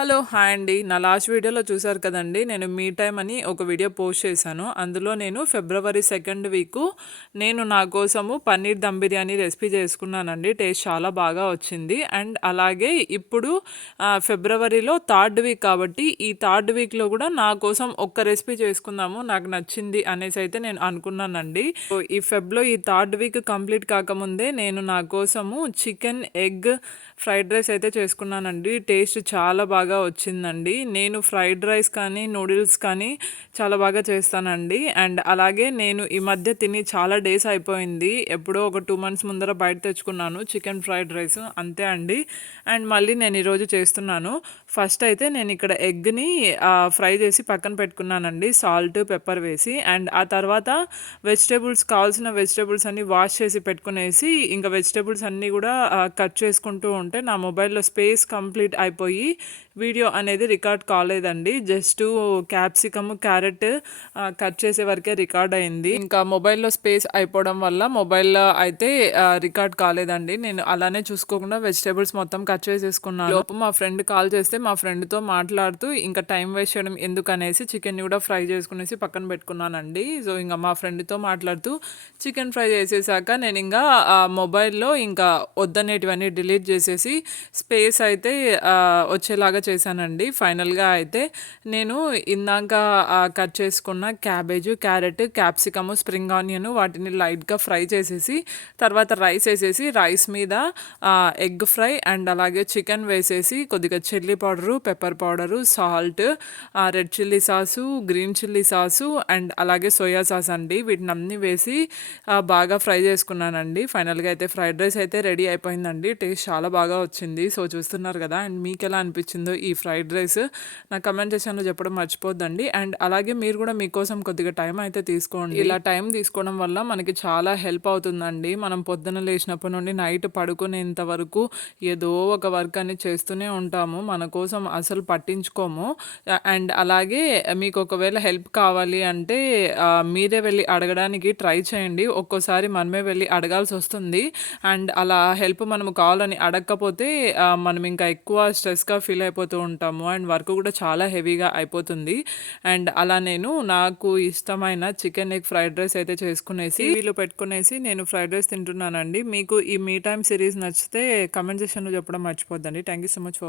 Hello! Hi అండి. నా last వీడియోలో చూసారు కదండీ! నేను మీ టైమ్ అని ఒక వీడియో పోస్ట్ చేశాను. అందులో నేను ఫిబ్రవరి సెకండ్ వీకు నేను నా కోసము పన్నీర్ దమ్ బిర్యానీ రెసిపీ చేసుకున్నానండి. టేస్ట్ చాలా బాగా వచ్చింది. అండ్ అలాగే ఇప్పుడు ఫిబ్రవరిలో థర్డ్ వీక్ కాబట్టి ఈ థర్డ్ వీక్‌లో కూడా నా కోసం ఒక్క రెసిపీ చేసుకుందాము. నాకు నచ్చింది అనేసి అయితే నేను అనుకున్నానండి. సో, ఈ ఫెబ్‌లో ఈ థర్డ్ వీక్ కంప్లీట్ కాకముందే నేను నా కోసము చికెన్, ఎగ్ ఫ్రైడ్ రైస్ అయితే చేసుకున్నానండి. టేస్ట్ చాలా బాగా వచ్చిందండి. నేను ఫ్రైడ్ రైస్ కానీ, నూడిల్స్ కానీ చాలా బాగా చేస్తానండి. అండ్ అలాగే నేను ఈ మధ్య తిని చాలా డేస్ అయిపోయింది. ఎప్పుడో ఒక 2 మంత్స్ ముందర బయట తెచ్చుకున్నాను చికెన్ ఫ్రైడ్ రైస్ అంతే అండి. అండ్ మళ్ళీ నేను ఈరోజు చేస్తున్నాను. ఫస్ట్ అయితే నేను ఇక్కడ ఎగ్‌ని ఫ్రై చేసి పక్కన పెట్టుకున్నానండి. సాల్ట్, పెప్పర్ వేసి. అండ్ ఆ తర్వాత కావాల్సిన వెజిటబుల్స్ అన్నీ వాష్ చేసి పెట్టుకునేసి, ఇంకా వెజిటబుల్స్ అన్నీ కూడా కట్ చేసుకుంటూ ఉంటే నా మొబైల్‌లో స్పేస్ కంప్లీట్ అయిపోయి వీడియో అనేది రికార్డ్ కాలేదండి. జస్ట్ క్యాప్సికమ్, క్యారెట్ కట్ చేసే వరకే రికార్డ్ అయింది. ఇంకా మొబైల్‌లో స్పేస్ అయిపోవడం వల్ల మొబైల్‌లో అయితే రికార్డ్ కాలేదండి. నేను అలానే చూసుకోకుండా వెజిటబుల్స్ మొత్తం కట్ చేసేసుకున్నాను. లోపు మా ఫ్రెండ్ కాల్ చేస్తే మా ఫ్రెండ్‌తో మాట్లాడుతూ ఇంకా టైం వేస్ట్ చేయడం ఎందుకనేసి చికెన్‌ని కూడా ఫ్రై చేసుకునేసి పక్కన పెట్టుకున్నానండి. సో, ఇంక మా ఫ్రెండ్‌తో మాట్లాడుతూ చికెన్ ఫ్రై చేసేసాక నేను ఇంకా మొబైల్‌లో ఇంకా వద్దనేటివన్నీ డిలీట్ చేసేసి స్పేస్ అయితే వచ్చేలాగా చేశానండి. ఫైనల్‌గా అయితే నేను ఇందాక కట్ చేసుకున్న cabbage, carrot, capsicum, spring onion వాటిని లైట్‌గా ఫ్రై చేసేసి తర్వాత రైస్ ఏసేసి రైస్ మీద ఎగ్ ఫ్రై అండ్ అలాగే చికెన్ వేసేసి కొద్దిగా chilli powder, pepper powder, salt, red chilli sauce, green chilli sauce and అలాగే సోయా సాస్ అండి. వీటినన్నీ వేసి బాగా ఫ్రై చేసుకున్నానండి. ఫైనల్‌గా అయితే ఫ్రైడ్ రైస్ అయితే రెడీ అయిపోయిందండి. టేస్ట్ చాలా బాగా వచ్చింది. సో, చూస్తున్నారు కదా! అండ్ మీకెలా అనిపించిందో ఈ ఫ్రైడ్ రైస్ నా కమెంట్ సెక్షన్‌లో చెప్పడం మర్చిపోద్దండి. అండ్ అలాగే మీరు కూడా మీకోసం కొద్దిగా టైం అయితే తీసుకోండి. ఇలా టైం తీసుకోవడం వల్ల మనకి చాలా హెల్ప్ అవుతుందండి. మనం పొద్దున లేచినప్పటి నుండి నైట్ పడుకునేంత వరకు ఏదో ఒక వర్క్ అని చేస్తూనే ఉంటాము. మన కోసం అసలు పట్టించుకోము. అండ్ అలాగే మీకు ఒకవేళ హెల్ప్ కావాలి అంటే మీరే వెళ్లి అడగడానికి ట్రై చేయండి. ఒక్కోసారి మనమే వెళ్లి అడగాల్సొస్తుంది. అండ్ అలా హెల్ప్ మనము కావాలని అడగకపోతే మనం ఇంకా ఎక్కువ స్ట్రెస్‌గా ఫీల్ అయిపోతూ ఉంటాము. అండ్ వర్క్ కూడా చాలా హెవీగా అయిపోతుంది. అండ్ అలా నేను నాకు ఇష్టమైన చికెన్ ఎగ్ ఫ్రైడ్ రైస్ అయితే చేసుకునేసి టీవీలో పెట్టుకునేసి నేను ఫ్రైడ్ రైస్ తింటున్నానండి. మీకు ఈ మీ టైమ్ సిరీస్ నచ్చితే కామెంట్ సెక్షన్‌లో చెప్పడం మర్చిపోద్దండి. Thank you so much for